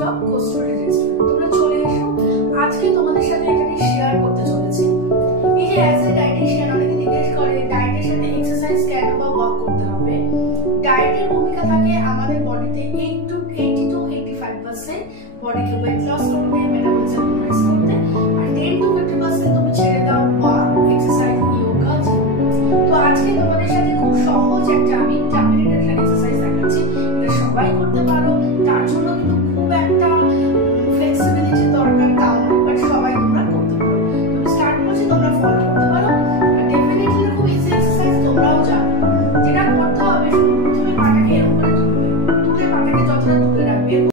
Stop কস্তুরী restaurant. তোমরা চলে এসো, আজকে তোমাদের সাথে এটা শেয়ার করতে চলেছি। এই যে অ্যাজ এ ডায়েটিশিয়ান অনেকে জিজ্ঞেস করে ডায়েটের সাথে এক্সারসাইজ কেন বা ওয়ার্ক করতে হবে। ডায়েটের ভূমিকা থাকে আমাদের বডিতে 80 to 85% বডিকে